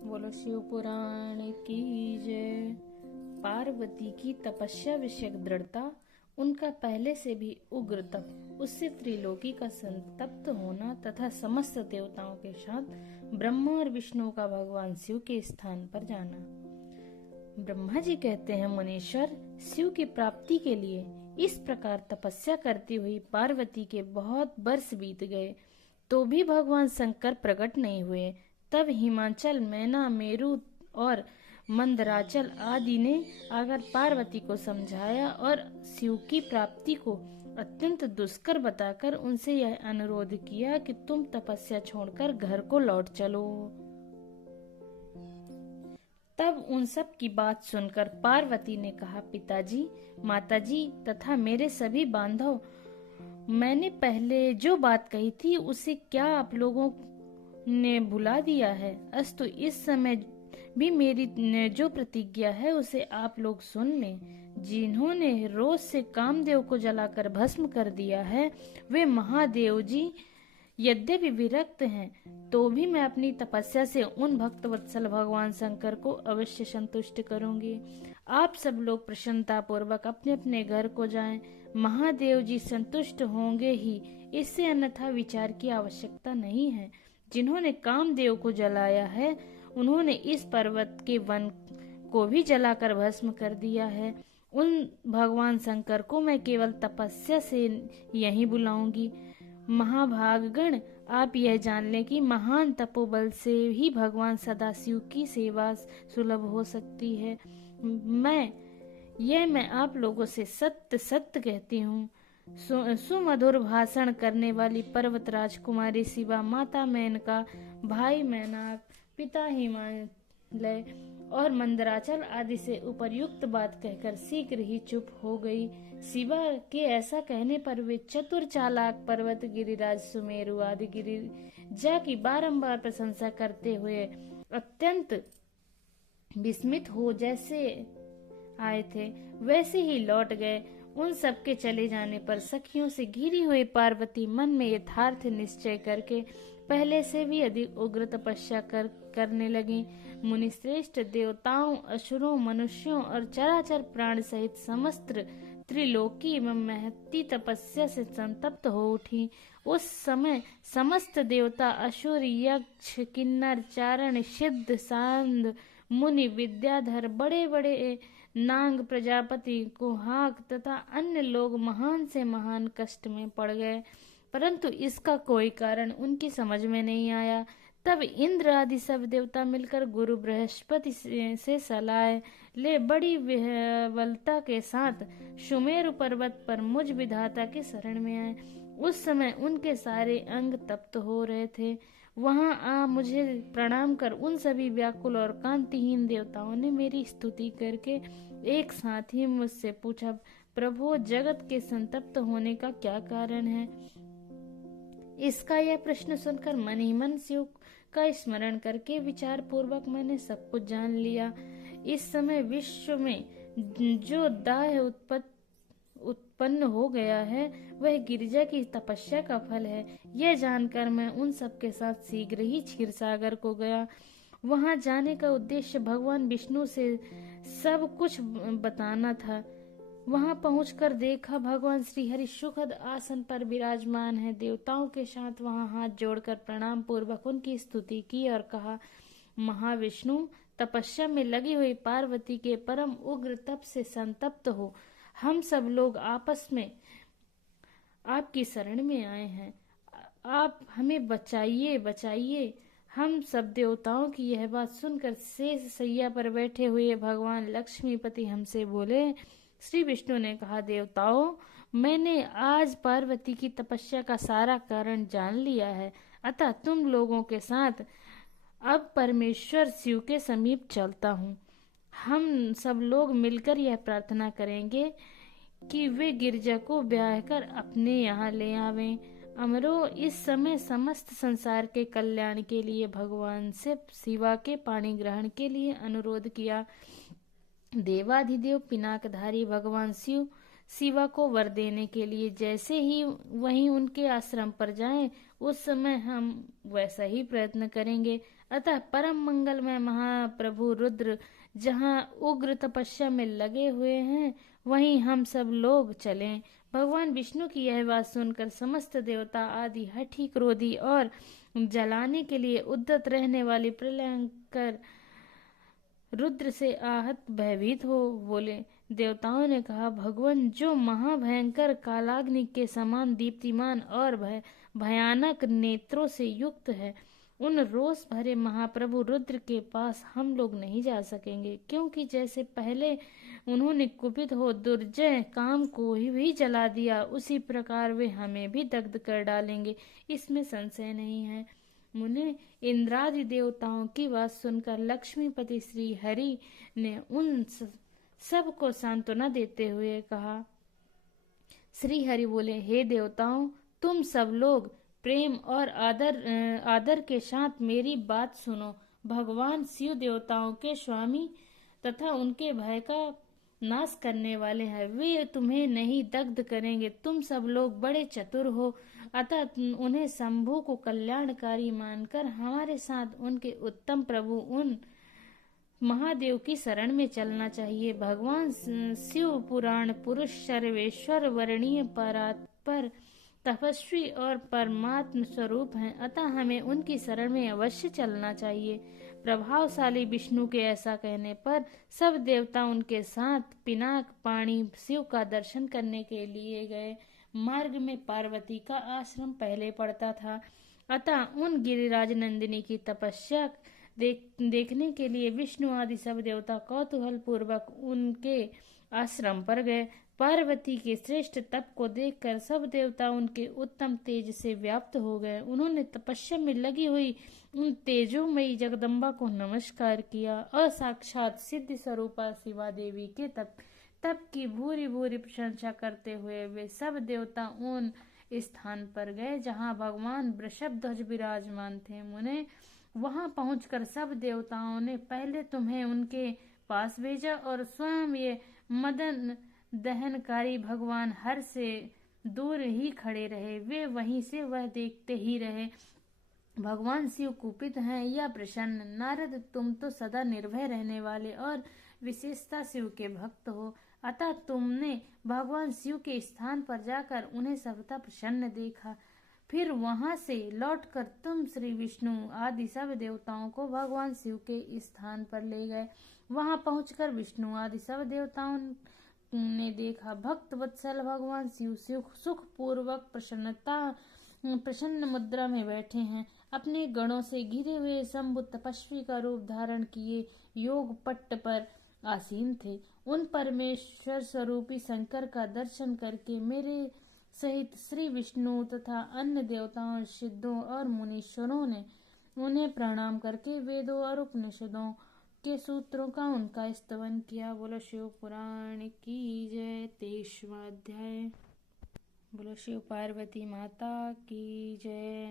बोलो शिव पुराण की जय। पार्वती की तपस्या विषयक दृढ़ता, उनका पहले से भी उग्र तप, उससे त्रिलोकी का संतप्त होना तथा समस्त देवताओं के साथ ब्रह्मा और विष्णु का भगवान शिव के स्थान पर जाना। ब्रह्मा जी कहते हैं, मुनीश्वर, शिव की प्राप्ति के लिए इस प्रकार तपस्या करती हुई पार्वती के बहुत वर्ष बीत गए, तो भी भगवान शंकर प्रकट नहीं हुए। तब हिमाचल, मैना, मेरु और मंदराचल आदि ने आकर पार्वती को समझाया और शिव की प्राप्ति को अत्यंत दुष्कर बताकर उनसे यह अनुरोध किया कि तुम तपस्या छोड़कर घर को लौट चलो। तब उन सब की बात सुनकर पार्वती ने कहा, पिताजी, माताजी तथा मेरे सभी बांधव, मैंने पहले जो बात कही थी उसे क्या आप लोगों ने भुला दिया है? अस्तु इस समय भी मेरी जो प्रतिज्ञा है उसे आप लोग सुन लें। जिन्होंने रोज से कामदेव को जलाकर भस्म कर दिया है, वे महादेव जी यद्यपि विरक्त हैं, तो भी मैं अपनी तपस्या से उन भक्त वत्सल भगवान शंकर को अवश्य संतुष्ट करूंगी। आप सब लोग प्रसन्नता पूर्वक अपने अपने घर को जाएं। महादेव जी संतुष्ट होंगे ही, इससे अन्यथा विचार की आवश्यकता नहीं है। जिन्होंने कामदेव को जलाया है, उन्होंने इस पर्वत के वन को भी जलाकर भस्म कर दिया है। उन भगवान शंकर को मैं केवल तपस्या से यहीं बुलाऊंगी। महाभागगण, आप यह जान लें कि महान तपोबल से ही भगवान सदाशिव की सेवा सुलभ हो सकती है। मैं आप लोगों से सत्य सत्य कहती हूँ। सुमधुर भाषण करने वाली पर्वत राजकुमारी शिवा, माता मेनका, भाई मैनाक, पिता हिमालय और मंदराचल आदि से उपर्युक्त बात कहकर शीघ्र ही चुप हो गई। शिवा के ऐसा कहने पर वे चतुर चालाक पर्वत गिरिराज सुमेरु आदि गिरिजा की बारंबार प्रशंसा करते हुए अत्यंत विस्मित हो जैसे आए थे वैसे ही लौट गए। उन सबके चले जाने पर सखियों से घिरी हुई पार्वती मन में यथार्थ निश्चय करके पहले से भी अधिक उग्र तपस्या करने लगी। मुनिश्रेष्ठ, देवताओं, असुरों, मनुष्यों और चराचर प्राण सहित समस्त त्रिलोकी एवं महती तपस्या से संतप्त हो उठी। उस समय समस्त देवता, असुर, यक्ष, किन्नर, चारण, सिद्ध, सांद, मुनि, विद्याधर, बड़े बड़े नाग, प्रजापति, कुहाक तथा अन्य लोग महान से महान कष्ट में पड़ गए, परंतु इसका कोई कारण उनकी समझ में नहीं आया। तब इंद्र आदि सब देवता मिलकर गुरु बृहस्पति से सलाह ले बड़ी विह्वलता के साथ सुमेरु पर्वत पर मुझ विधाता के शरण में आए। उस समय उनके सारे अंग तप्त हो रहे थे। वहां आ मुझे प्रणाम कर उन सभी व्याकुल और कांतिहीन देवताओं ने मेरी स्तुति करके एक साथ ही मुझसे पूछा, प्रभु, जगत के संतप्त होने का क्या कारण है? इसका यह प्रश्न सुनकर मन ही मन शिव का स्मरण करके विचार पूर्वक मैंने सब कुछ जान लिया। इस समय विश्व में जो दाह उत्पन्न हो गया है, वह गिरिजा की तपस्या का फल है। यह जानकर मैं उन सब के साथ शीघ्र ही क्षीरसागर को गया। वहां जाने का उद्देश्य भगवान विष्णु से सब कुछ बताना था। वहां पहुंचकर देखा भगवान श्रीहरि सुखद आसन पर विराजमान है। देवताओं के साथ वहां हाथ जोड़कर प्रणाम पूर्वक उनकी स्तुति की और कहा, महाविष्णु, तपस्या में लगी हुई पार्वती के परम उग्र तप से संतप्त हो हम सब लोग आपस में आपकी शरण में आए हैं। आप हमें बचाइए, बचाइए। हम सब देवताओं की यह बात सुनकर शेष सैया पर बैठे हुए भगवान लक्ष्मीपति हमसे बोले। श्री विष्णु ने कहा, देवताओं, मैंने आज पार्वती की तपस्या का सारा कारण जान लिया है, अतः तुम लोगों के साथ अब परमेश्वर शिव के समीप चलता हूँ। हम सब लोग मिलकर यह प्रार्थना करेंगे कि वे गिरजा को ब्याह कर अपने यहाँ ले आवें। अमरो, इस समय समस्त संसार के कल्याण के लिए भगवान से शिवा के पाणी ग्रहण के लिए अनुरोध किया। देवाधिदेव पिनाकधारी भगवान शिव शिवा को वर देने के लिए जैसे ही वहीं उनके आश्रम पर जाएं, उस समय हम वैसा ही प्रयत्न करेंगे। अतः परम मंगलमय महाप्रभु रुद्र जहाँ उग्र तपस्या में लगे हुए हैं, वहीं हम सब लोग चलें। भगवान विष्णु की यह बात सुनकर समस्त देवता आदि हठी, क्रोधी और जलाने के लिए उद्यत रहने वाले प्रलयंकर रुद्र से आहत भयभीत हो बोले। देवताओं ने कहा, भगवान जो महाभयंकर कालाग्नि के समान दीप्तिमान और भयानक नेत्रों से युक्त है, उन रोष भरे महाप्रभु रुद्र के पास हम लोग नहीं जा सकेंगे, क्योंकि जैसे पहले उन्होंने कुपित हो दुर्जय काम को भी जला दिया, उसी प्रकार वे हमें भी दग्ध कर डालेंगे, इसमें संशय नहीं है। मुने, इंद्रादि देवताओं की बात सुनकर लक्ष्मीपति श्री हरि ने उन सब को सांत्वना देते हुए कहा। श्री हरि बोले, हे देवताओं, तुम सब लोग प्रेम और आदर के साथ मेरी बात सुनो। भगवान शिव देवताओं के स्वामी तथा उनके भय का नाश करने वाले हैं। वे तुम्हें नहीं दग्ध करेंगे। तुम सब लोग बड़े चतुर हो, अतः उन्हें शंभु को कल्याणकारी मानकर हमारे साथ उनके उत्तम प्रभु उन महादेव की शरण में चलना चाहिए। भगवान शिव पुराण पुरुष, सर्वेश्वर, वर्णीय, परात्पर, तपस्वी और परमात्म स्वरूप हैं, अतः हमें उनकी शरण में अवश्य चलना चाहिए। प्रभावशाली विष्णु के ऐसा कहने पर सब देवता उनके साथ पिनाक पाणी शिव का दर्शन करने के लिए गए। मार्ग में पार्वती का आश्रम पहले पड़ता था, अतः उन गिरिराज नंदिनी की तपस्या देखने के लिए विष्णु आदि सब देवता कौतूहल पूर्वक उनके आश्रम पर गए। पार्वती के श्रेष्ठ तप को देखकर सब देवता उनके उत्तम तेज से व्याप्त हो गए। उन्होंने तपस्या में लगी हुई उन तेजोमयी जगदम्बा को नमस्कार किया और साक्षात सिद्धि स्वरूपा शिवा देवी के तप की भूरी भूरी प्रशंसा करते हुए वे सब देवता उन स्थान पर गए जहाँ भगवान वृषभध्वज विराजमान थे। मुने, वहां पहुंचकर सब देवताओं ने पहले तुम्हें उनके पास भेजा और स्वयं ये मदन दहनकारी भगवान हर से दूर ही खड़े रहे। वे वहीं से वह देखते ही रहे, भगवान शिव कुपित हैं या प्रसन्न। नारद, तुम तो सदा निर्भय रहने वाले और विशेषता शिव के भक्त हो, अतः तुमने भगवान शिव के स्थान पर जाकर उन्हें सर्वथा प्रसन्न देखा। फिर वहां से लौटकर तुम श्री विष्णु आदि सब देवताओं को भगवान शिव के स्थान पर ले गए। वहां पहुंचकर विष्णु आदि सब देवताओं ने देखा, भक्त वत्सल भगवान शिव सुख पूर्वक प्रसन्न मुद्रा में बैठे हैं। अपने गणों से घिरे हुए शंभु तपस्वी का रूप धारण किए योग पट्ट पर आसीन थे। उन परमेश्वर स्वरूपी शंकर का दर्शन करके मेरे सहित श्री विष्णु तथा अन्य देवताओं, सिद्धों और मुनीश्वरों ने उन्हें प्रणाम करके वेदों और उपनिषदों के सूत्रों का उनका स्तवन किया। बोलो शिव पुराण की जय। 23वां अध्याय। बोलो शिव पार्वती माता की जय।